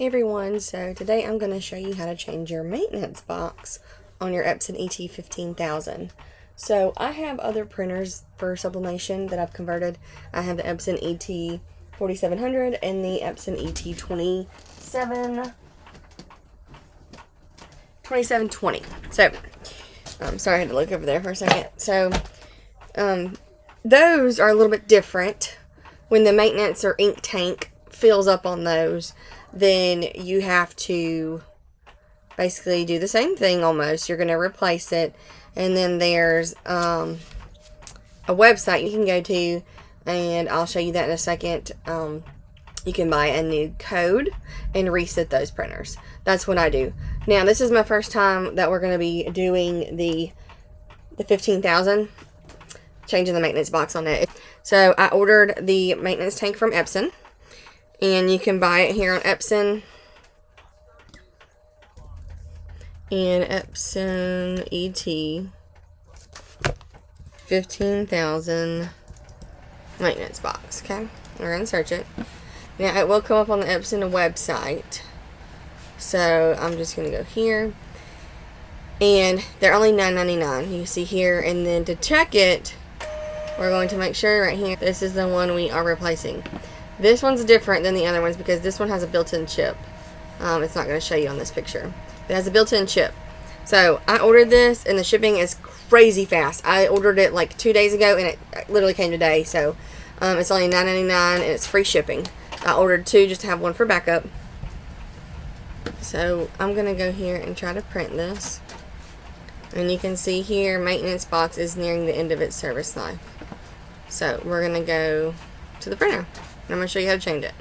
Hey everyone, so today I'm going to show you how to change your maintenance box on your Epson ET15000. So I have other printers for sublimation that I've converted. I have the Epson ET4700 and the Epson ET2720. So, sorry I had to look over there for a second. So, those are a little bit different. When the maintenance or ink tank fills up on those, then you have to basically do the same thing almost. You're going to replace it, and then there's a website you can go to, and I'll show you that in a second. You can buy a new code and reset those printers. That's what I do. Now, this is my first time that we're going to be doing the 15,000, changing the maintenance box on it. So I ordered the maintenance tank from Epson, and you can buy it here on Epson. And Epson ET15000 maintenance box. Okay, we're gonna search it. Now it will come up on the Epson website. So I'm just gonna go here, and they're only $9.99. You see here, and then to check it, we're going to make sure right here. This is the one we are replacing. This one's different than the other ones because this one has a built-in chip. It's not going to show you on this picture. It has a built-in chip. So I ordered this, and the shipping is crazy fast. I ordered it like 2 days ago, and it literally came today. So it's only $9.99, and it's free shipping. I ordered 2 just to have one for backup. So I'm going to go here and try to print this. And you can see here, maintenance box is nearing the end of its service life. So we're going to go to the printer. I'm going to show you how to change it.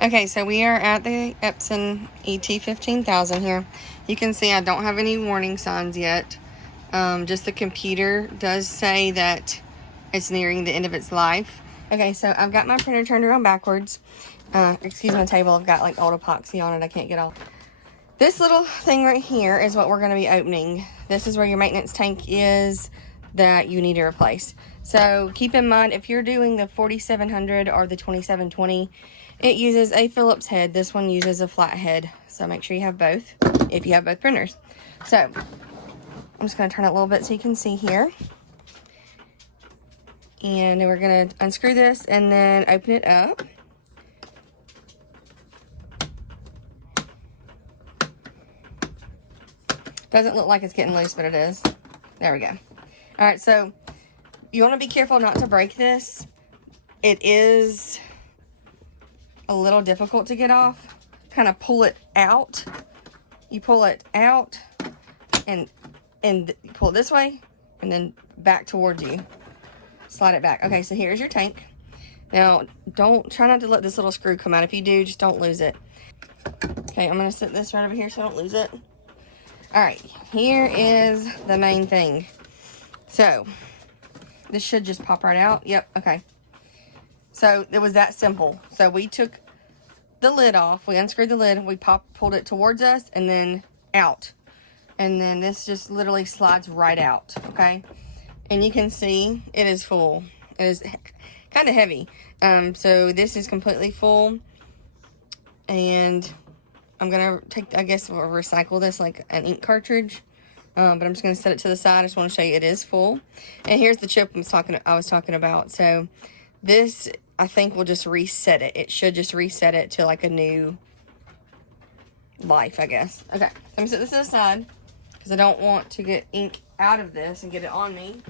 Okay, so we are at the Epson ET15000 here. You can see I don't have any warning signs yet. Just the computer does say that it's nearing the end of its life. Okay, so I've got my printer turned around backwards. Excuse my table, I've got like old epoxy on it I can't get off. This little thing right here is what we're going to be opening. This is where your maintenance tank is that you need to replace. So keep in mind, if you're doing the 4700 or the 2720, it uses a Phillips head. This one uses a flat head. So make sure you have both if you have both printers. So I'm just going to turn it a little bit so you can see here. And we're going to unscrew this and then open it up. Doesn't look like it's getting loose, but it is. There we go. Alright, so you want to be careful not to break this. It is a little difficult to get off. Kind of pull it out. You pull it out and you pull it this way and then back towards you. Slide it back. Okay, so here's your tank. Now, try not to let this little screw come out. If you do, just don't lose it. Okay, I'm going to set this right over here so I don't lose it. Alright, here is the main thing. So, this should just pop right out. Yep, okay. So, it was that simple. So, we took the lid off. We unscrewed the lid. We pulled it towards us and then out. And then this just literally slides right out, okay? And you can see it is full. It is kind of heavy. So, this is completely full. And I'm going to take, I guess, we'll recycle this like an ink cartridge. But I'm just going to set it to the side. I just want to show you it is full. And here's the chip I was talking about. So this, I think, will just reset it. It should just reset it to like a new life, I guess. Okay, let me set this to the side because I don't want to get ink out of this and get it on me.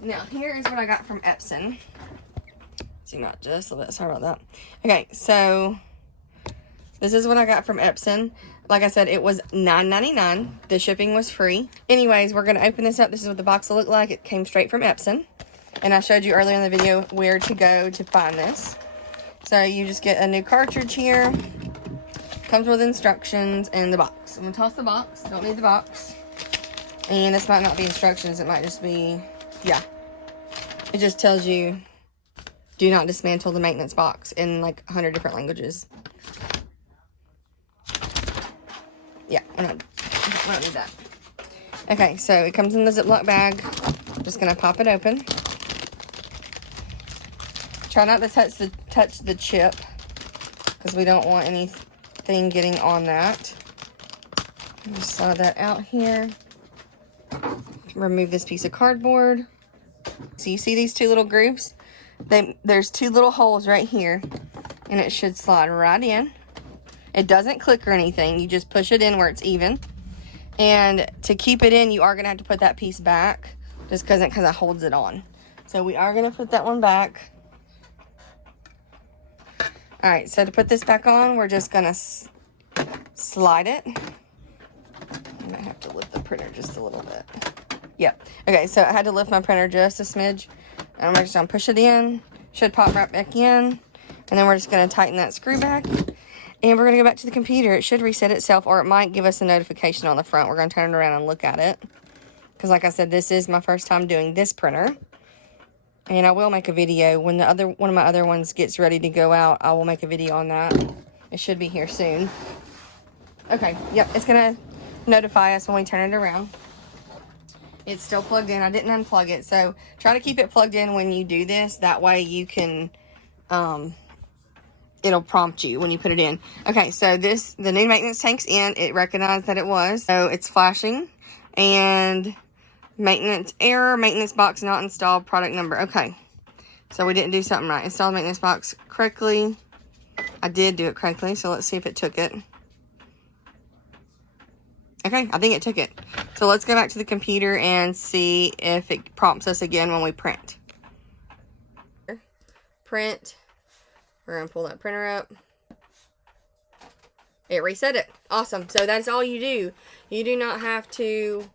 Now, here is what I got from Epson. Zoom out just a little bit. Sorry about that. Okay, so this is what I got from Epson. Like I said, it was $9.99. The shipping was free. Anyways, we're going to open this up. This is what the box will look like. It came straight from Epson. And I showed you earlier in the video where to go to find this. So you just get a new cartridge here. Comes with instructions and the box. I'm going to toss the box. Don't need the box. And this might not be instructions. It might just be, yeah. It just tells you, do not dismantle the maintenance box in like 100 different languages. Yeah, I don't need that. Okay, so it comes in the Ziploc bag. I'm just going to pop it open. Try not to touch the chip, because we don't want anything getting on that. Just slide that out here. Remove this piece of cardboard. So you see these two little grooves? There's two little holes right here, and it should slide right in. It doesn't click or anything. You just push it in where it's even. And to keep it in, you are going to have to put that piece back, just because it holds it on. So we are going to put that one back. Alright, so to put this back on, we're just going to slide it. I might have to lift the printer just a little bit. Yep. Okay, so I had to lift my printer just a smidge. And I'm just going to push it in. Should pop right back in. And then we're just going to tighten that screw back. And we're going to go back to the computer. It should reset itself, or it might give us a notification on the front. We're going to turn it around and look at it. Because like I said, this is my first time doing this printer. And I will make a video when one of my other ones gets ready to go out. I will make a video on that. It should be here soon. Okay, yep, it's going to notify us when we turn it around. It's still plugged in. I didn't unplug it, so try to keep it plugged in when you do this. That way you can, it'll prompt you when you put it in. Okay, so the new maintenance tank's in. It recognized that it was, so it's flashing. And maintenance error, maintenance box not installed, product number. Okay, so we didn't do something right. Installed maintenance box correctly. I did do it correctly, so let's see if it took it. Okay, I think it took it. So let's go back to the computer and see if it prompts us again when we print. Print. We're going to pull that printer up. It reset it. Awesome. So that's all you do. You do not have to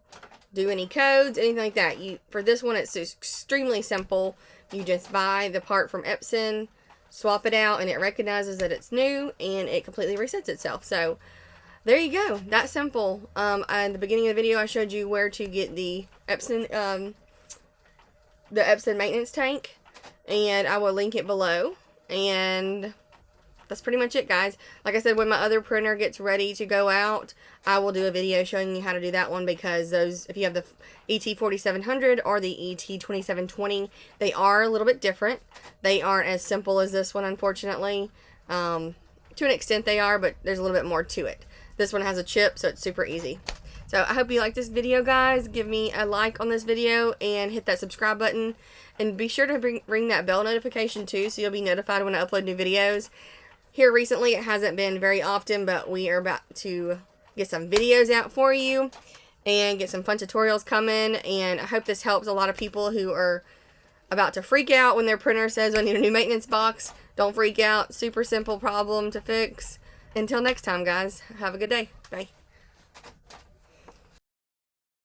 do any codes, anything like that. For this one, it's extremely simple. You just buy the part from Epson, swap it out, and it recognizes that it's new, and it completely resets itself. So there you go. That's simple. At the beginning of the video, I showed you where to get the Epson maintenance tank, and I will link it below. And that's pretty much it, guys. Like I said, when my other printer gets ready to go out, I will do a video showing you how to do that one, because those, if you have the ET4700 or the ET2720, they are a little bit different. They aren't as simple as this one, unfortunately. To an extent they are, but there's a little bit more to it. This one has a chip, so it's super easy. So I hope you liked this video, guys. Give me a like on this video and hit that subscribe button. And be sure to ring that bell notification too, so you'll be notified when I upload new videos. Here recently, it hasn't been very often, but we are about to get some videos out for you and get some fun tutorials coming. And I hope this helps a lot of people who are about to freak out when their printer says I need a new maintenance box. Don't freak out. Super simple problem to fix. Until next time, guys. Have a good day. Bye.